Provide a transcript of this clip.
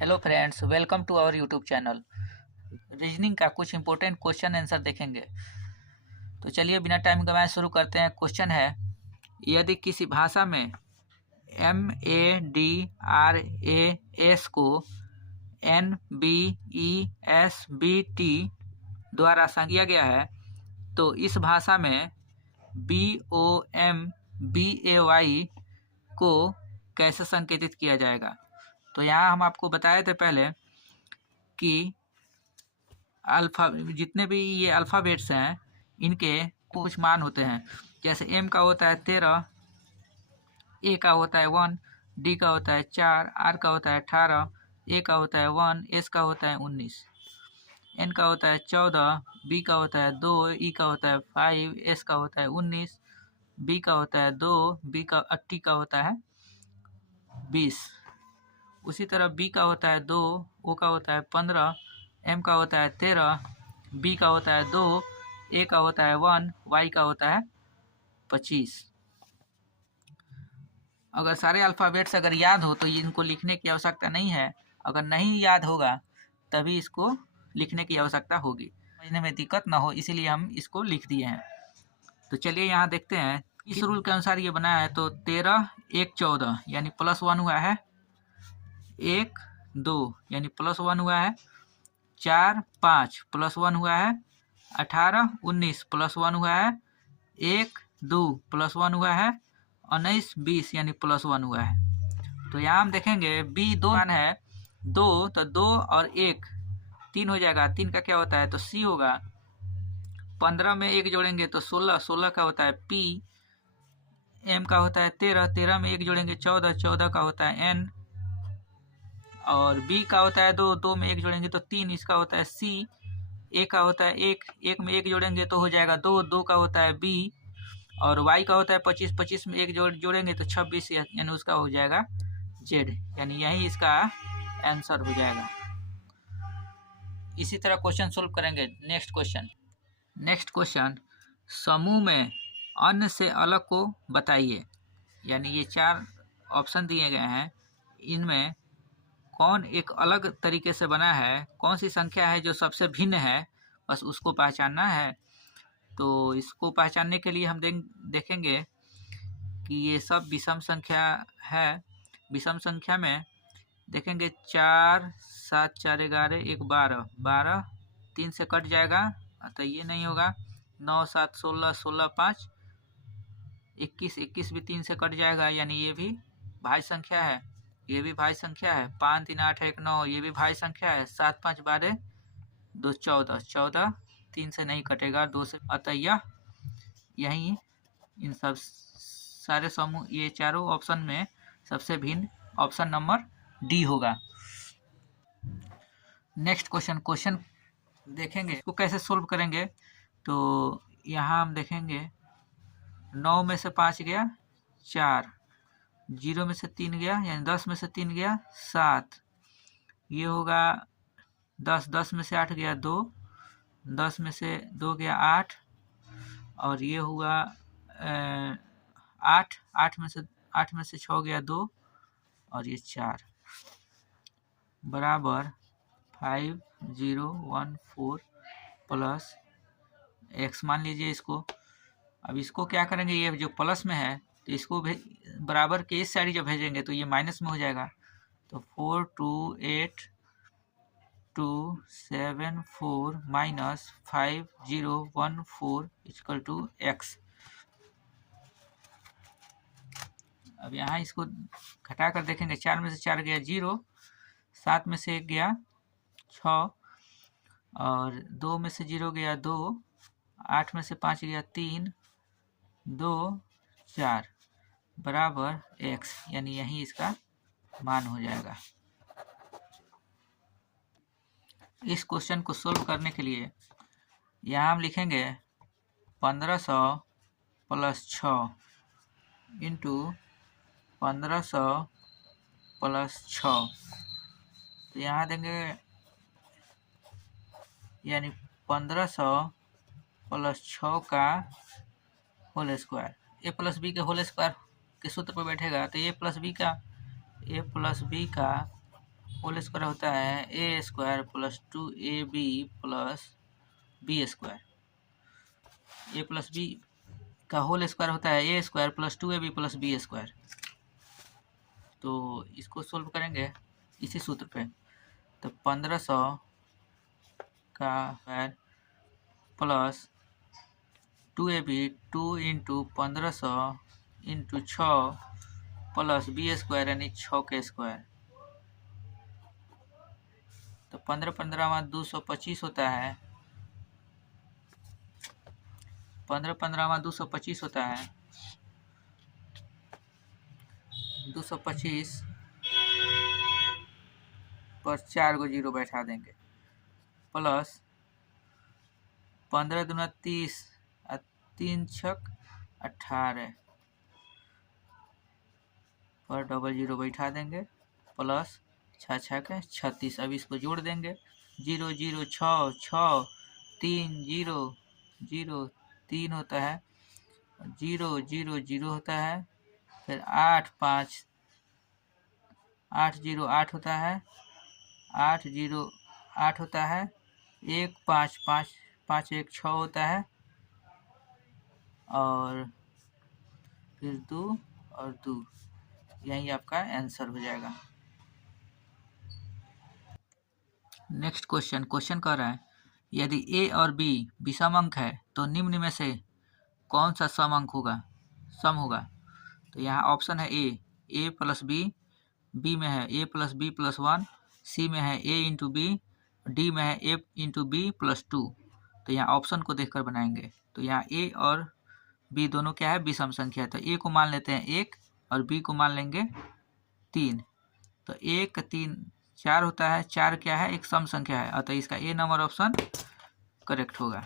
Hello friends, welcome to our YouTube channel. Reasoning का कुछ important question answer देखेंगे। तो चलिए बिना टाइम गवाए शुरू करते हैं। क्वेश्चन है, यदि किसी भाषा में MADRAS को NBESBT द्वारा संज्ञा गया है, तो इस भाषा में BOMBAY को कैसे संकेतित किया जाएगा। तो यहाँ हम आपको बताए थे पहले कि अल्फा जितने भी ये अल्फ़ाबेट्स हैं इनके कुछ मान होते हैं। जैसे M का होता है 13, A का होता है 1, D का होता है 4, R का होता है 18, A का होता है 1, S का होता है 19, N का होता है 14, B का होता है 2, E का होता है 5, S का होता है 19, B का होता है 2, T का होता है 20। उसी तरह B का होता है 2, O का होता है 15, M का होता है 13, B का होता है 2, A का होता है 1, Y का होता है 25। अगर सारे अल्फ़ाबेट्स अगर याद हो तो इनको लिखने की आवश्यकता नहीं है। अगर नहीं याद होगा तभी इसको लिखने की आवश्यकता होगी। समझने में दिक्कत ना हो इसीलिए हम इसको लिख दिए हैं। तो चलिए यहाँ देखते हैं। इस रूल के अनुसार ये बना है। तो 13 1 14 यानी +1 हुआ है, 1 2 यानी +1 हुआ है, 4 5 +1 हुआ है, 18 19 +1 हुआ है, 1 2 +1 हुआ है, 19 20 यानी +1 हुआ है। तो यहाँ हम देखेंगे B 2 मान है 2, तो 2 और 1 3 हो जाएगा। 3 का क्या होता है तो C होगा। 15 में 1 जोड़ेंगे तो 16, 16 का होता है P। M का होता है 13, 13 में 1 जोड़ेंगे 14, 14 का होता है N। और B का होता है 2, 2 में 1 जोड़ेंगे तो 3, इसका होता है C। A का होता है 1, 1 में 1 जोड़ेंगे तो हो जाएगा 2, 2 का होता है B। और Y का होता है 25, 25 में 1 जोड़ेंगे तो 26 यानी उसका हो जाएगा Z। यानी यही इसका आंसर हो जाएगा। इसी तरह क्वेश्चन सोल्व करेंगे। नेक्स्ट क्वेश्चन, समूह में अन्य से अलग को बताइए। यानी ये 4 ऑप्शन दिए गए हैं, इनमें कौन एक अलग तरीके से बना है, कौन सी संख्या है जो सबसे भिन्न है, बस उसको पहचानना है। तो इसको पहचानने के लिए हम देखेंगे कि ये सब विषम संख्या है। विषम संख्या में देखेंगे 4 7 4 11 1 12, 12 3 से कट जाएगा तो ये नहीं होगा। 9 7 16, 16 5 21, 21 भी 3 से कट जाएगा यानी ये भी भाज्य संख्या है। ये भी भाज्य संख्या है। 5 3 8 1 9 ये भी भाज्य संख्या है। 7 5 12 2 14, 14 3 से नहीं कटेगा, 2 से। अतः यही इन सब सारे समूह ये चारों ऑप्शन में सबसे भिन्न ऑप्शन नंबर डी होगा। नेक्स्ट क्वेश्चन देखेंगे इसको कैसे सोल्व करेंगे। तो यहाँ हम देखेंगे 9 में से 5 गया 4, 0 में से 3 गया यानी 10 में से 3 गया 7, ये होगा 10, 10 में से 8 गया 2, 10 में से 2 गया 8, और ये हुआ 8, 8 में से 6 गया 2, और ये 4 बराबर 5014 प्लस x मान लीजिए इसको। अब इसको क्या करेंगे, ये जो प्लस में है तो इसको बराबर के इस साइड जब भेजेंगे तो ये माइनस में हो जाएगा। तो 428,274 माइनस 5014 इक्वल टू x। अब यहाँ इसको घटा कर देखेंगे। 4 में से 4 गया 0, 7 में से 1 गया 6, और 2 में से 0 गया 2, 8 में से 5 गया 3, 2 4 बराबर x, यानी यही इसका मान हो जाएगा। इस क्वेश्चन को सोल्व करने के लिए यहाँ हम लिखेंगे 1500 प्लस 6 इंटू 1500 प्लस 6। तो यहाँ देंगे यानी 1500 प्लस 6 का whole square. A plus B के होल स्क्वायर के सूत्र पर बैठेगा तो ए प्लस बी का होल स्क्वायर होता है A square plus 2ab plus B square. A plus B का होल स्क्वायर होता है A square plus 2ab plus B square. तो इसको सोल्व करेंगे इसी सूत्र पे। तो 1500 का square plus 2ab 2 into 1500 into 6 plus B square यानी 6 के स्क्वायर। तो 15 15 में 225 होता है, 15 15 में 225 होता है, 225 पर 4 को जीरो बैठा देंगे प्लस 15 दूना 30 और 3 छक 18 पर डबल जीरो बैठा देंगे प्लस 6 6 के 36। अब इसको जोड़ देंगे 0 0 6 6 3 0 0 3 होता है, 0 0 0 होता है, फिर 8 5 8 0 8 होता है, 8 0 8 होता है, 1 5 5 5 1 6 होता है, और फिर 2 और 2। यही आपका आंसर हो जाएगा। नेक्स्ट क्वेश्चन कह रहा है यदि ए और बी विषम अंक है तो निम्न में से कौन सा सम होगा। तो यहाँ ऑप्शन है ए प्लस बी में है ए प्लस बी प्लस 1, सी में है ए इंटू बी, डी में है ए इंटू बी प्लस 2। तो यहाँ ऑप्शन को देखकर बनाएंगे। तो यहाँ ए और बी दोनों क्या है, विषम संख्या है। तो ए को मान लेते हैं 1 और बी को मान लेंगे 3। तो 1 3 4 होता है, 4 क्या है, एक सम संख्या है, अतः इसका ए नंबर ऑप्शन करेक्ट होगा।